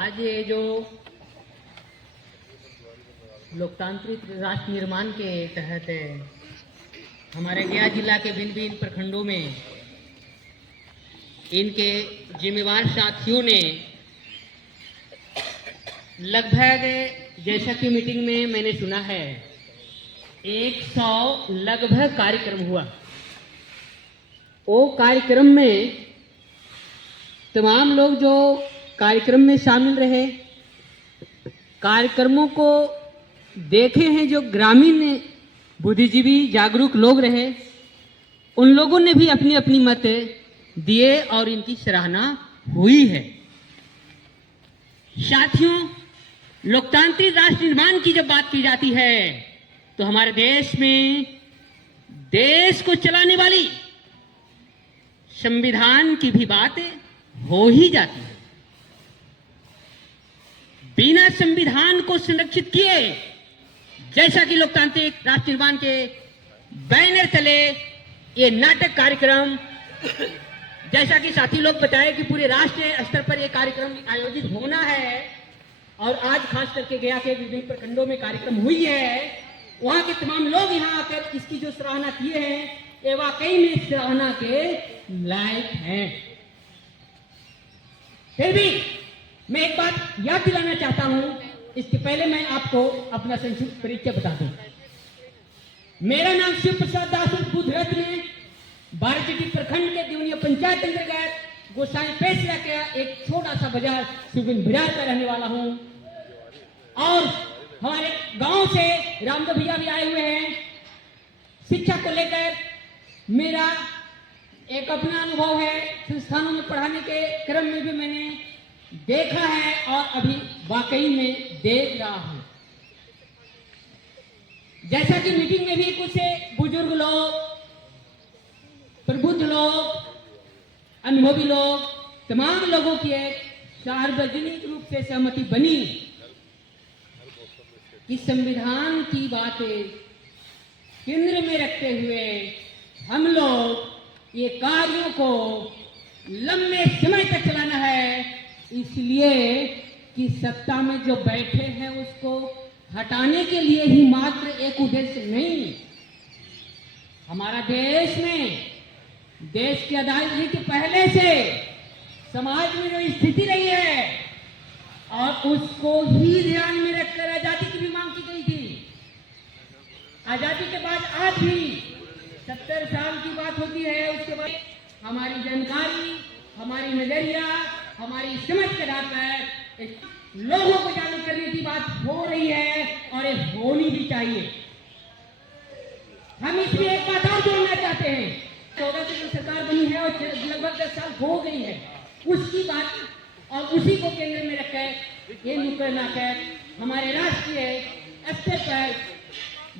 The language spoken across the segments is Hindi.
आज ये जो लोकतांत्रिक राष्ट्र निर्माण के तहत हमारे गया जिला के भिन्न भिन्न प्रखंडों में इनके जिम्मेवार साथियों ने लगभग, जैसा कि मीटिंग में मैंने सुना है, 100 लगभग कार्यक्रम हुआ। वो कार्यक्रम में तमाम लोग जो कार्यक्रम में शामिल रहे, कार्यक्रमों को देखे हैं, जो ग्रामीण बुद्धिजीवी जागरूक लोग रहे, उन लोगों ने भी अपनी अपनी मत दिए और इनकी सराहना हुई है। साथियों, लोकतांत्रिक राष्ट्र निर्माण की जब बात की जाती है तो हमारे देश में देश को चलाने वाली संविधान की भी बात हो ही जाती है। बिना संविधान को संरक्षित किए, जैसा कि लोकतांत्रिक राष्ट्र निर्माण के बैनर तले ये नाटक कार्यक्रम, जैसा कि साथी लोग बताए कि पूरे राष्ट्रीय स्तर पर ये कार्यक्रम आयोजित होना है और आज खास करके गया के विभिन्न प्रखंडों में कार्यक्रम हुई है, वहां के तमाम लोग यहाँ आकर इसकी जो सराहना किए हैं, ये वाकई में सराहना के लायक हैं। फिर भी मैं एक बात याद दिलाना चाहता हूं, इसके पहले मैं आपको अपना संक्षिप्त परिचय बता दूं। मेरा नाम शिव प्रसाद दास बुद्धरत्न है। बारचटी प्रखंड के दिवनिया पंचायत अंतर्गत गोसाई पेशरा का एक छोटा सा बाजार सुबिन बिरार का रहने वाला हूं। और हमारे गांव से रामदेव भैया भी आए हुए हैं। शिक्षा को लेकर मेरा एक अपना अनुभव है, संस्थानों में पढ़ाने के क्रम में भी मैंने देखा है और अभी वाकई में देख रहा हूं। जैसा कि मीटिंग में भी कुछ बुजुर्ग लोग, प्रबुद्ध लोग, अनुभवी लोग, तमाम लोगों की एक सार्वजनिक रूप से सहमति बनी कि संविधान की बातें केंद्र में रखते हुए हम लोग ये कार्यों को लंबे समय तक चलाना है, इसलिए कि सत्ता में जो बैठे हैं उसको हटाने के लिए ही मात्र एक उद्देश्य नहीं। हमारा देश में देश की आजादी के पहले से समाज में जो स्थिति रही है और उसको ही ध्यान में रखकर आजादी की भी मांग की गई थी। आजादी के बाद आज भी 70 साल की बात होती है, उसके बाद हमारी जानकारी, हमारी नजरिया, हमारी समझ के आधार पर लोगों को जागरूक करने की बात हो रही है और ये होनी भी चाहिए। हम इसमें एक बात और जोड़ना चाहते हैं। 14 से जो सरकार बनी है और लगभग 10 साल हो गई है, उसकी बात और उसी को केंद्र में रखकर ये नुक्कड़ नाटक हमारे राष्ट्रीय स्तर पर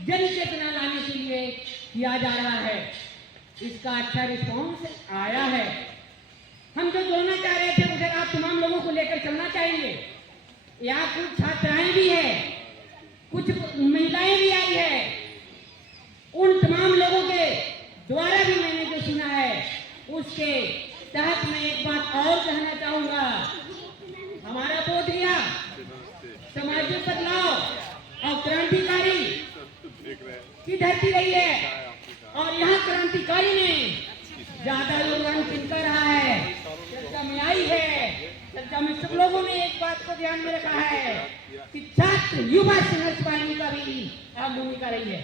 जन चेतना लाने के लिए किया जा रहा है। इसका अच्छा रिस्पॉन्स आया है। हम जो जोड़ना चाह रहे थे उधर आप तमाम लोगों को लेकर चलना चाहिए। यहाँ कुछ छात्राएं भी है, कुछ महिलाएं भी आई है। उन तमाम लोगों के द्वारा भी मैंने जो सुना है उसके तहत मैं एक बात और कहना चाहूंगा। हमारा बोध गया सामाजिक बदलाव और क्रांतिकारी की धरती रही है और यहाँ क्रांतिकारी ने ज्यादा योगदान किनका रहा है, चर्चा में आई है। चर्चा में सब लोगों ने एक बात को ध्यान में रखा है कि छात्र युवा संघर्ष वाहिनी का भी अहम भूमिका रही है।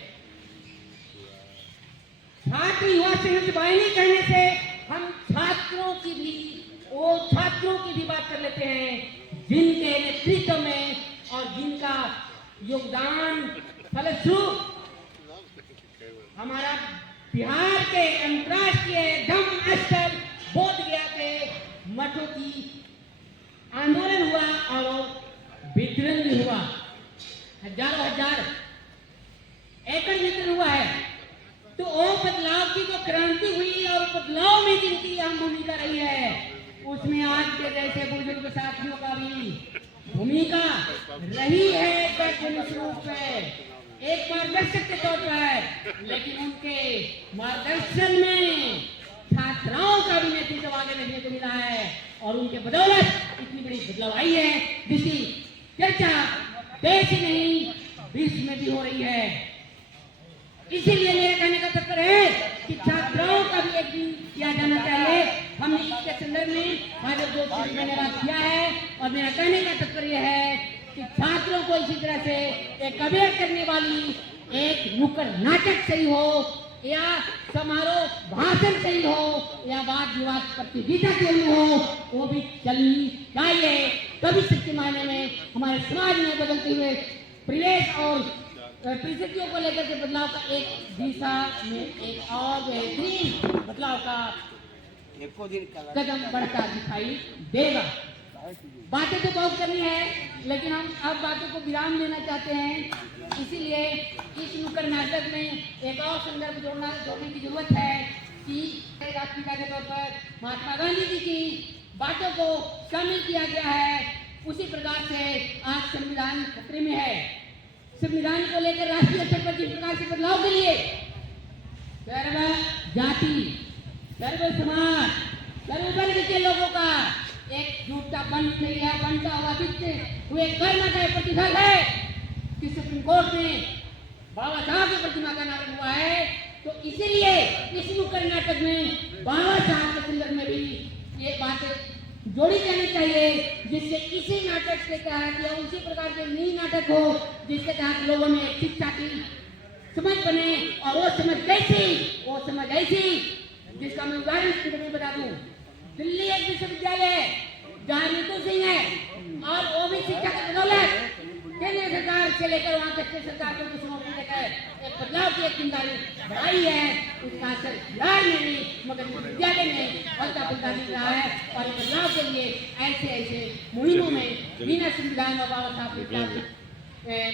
छात्र युवा संघर्ष वाहिनी कहने से हम छात्रों की भी बात कर लेते हैं, जिनके नेतृत्व में और जिनका योगदान फलस्वरूप हमारा बिहार के अंतर्राष्ट्रीय धम्म स्थल बोध गया के मठों की आंदोलन हुआ और विद्रोह हुआ। हजारों हजार एकड़ विद्रोह हुआ है। तो वो बदलाव की जो क्रांति हुई और बदलाव में जिनकी अहम भूमिका रही है, उसमें आज के जैसे बुजुर्ग साथियों का भी भूमिका रही है वैज्ञानिक रूप में, एक मार्गदर्शक के तौर पर। लेकिन उनके मार्गदर्शन में छात्राओं का भी नेतृत्व आगे देखने को मिला है और उनके बदौलत इतनी बड़ी बदलाव आई है। जिसकी चर्चा देश ही नहीं विश्व में भी हो रही है। इसीलिए मेरे कहने का तात्पर्य है कि छात्रों का भी एक दिन किया जाना चाहिए। हमने इसके संदर्भ में हमारे दोस्त मैंने बात किया है और मेरा कहने का तात्पर्य है कि छात्रों को इसी तरह से एक अवेयर करने वाली एक नुक्कड़ नाटक सही हो या समारोह भाषण सही हो या वाद विवाद प्रतियोगिता के लिए हो, वो भी चलनी चाहिए। तभी सच्चे मायने में हमारे समाज में बदलते हुए परिवेश और परिस्थितियों को लेकर के बदलाव का एक दिशा में एक और बेहतरीन बदलाव का कदम बढ़ता दिखाई देगा। बातें तो बहुत करनी है, लेकिन हम अब बातों को विराम देना चाहते हैं। इसीलिए इस नुक्कड़ नाटक में एक और संदर्भ जोड़ने की जरूरत है कि राष्ट्रपिता के तौर पर महात्मा गांधी जी की बातों को शामिल किया गया है। उसी प्रकार से आज संविधान खतरे में है। संविधान को लेकर राष्ट्रीय स्तर पर जिस प्रकार से बदलाव के लिए सर्व जाति, सर्व समाज, सर्व वर्ग के लोगों का एकजुटता बनता हुआ दिखते हुए करना का प्रतिफल है कि सुप्रीम कोर्ट में बाबा साहब की प्रतिमा का नाम हुआ है। तो इसीलिए इस नुक्कड़ नाटक में बाबा साहब के संदर्भ में भी ये बातें जोड़ी जानी चाहिए, जिससे इसी नाटक के तहत या उसी प्रकार के नई नाटक हो जिसके तहत लोगों में शिक्षा की समझ बने। और वो समझ ऐसी जिसका मैं उदाहरण के रूप में बता दूं। दिल्ली एक विश्वविद्यालय है जहाँ ऋतु सिंह है और वो भी शिक्षा के बदौलत केंद्र सरकार से लेकर वहाँ तक सरकार को कुछ नौकरी देकर एक बदलाव की एक जिम्मेदारी बढ़ाई है। उसका असर बिहार में भी मगर विश्वविद्यालय में हल्का फुल्का दिख रहा है। और बदलाव के लिए ऐसे मुहिमों में बिना संविधान और बाबा साहब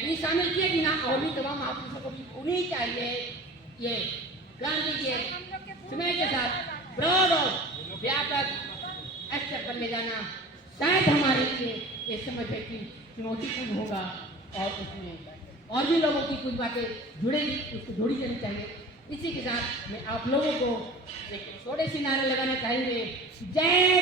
भी शामिल किए बिना और भी तमाम महापुरुषों को भी होनी चाहिए। ये क्रांति के समय के साथ ब्रॉड और व्यापक स्तर पर ले जाना शायद हमारे लिए ये समझ है कि चुनौतीपूर्ण होगा और उसमें और भी लोगों की कुछ बातें जुड़ेगी, उसको जोड़ी जानी चाहिए। इसी के साथ मैं आप लोगों को एक छोटे से नारे लगाना चाहेंगे। जय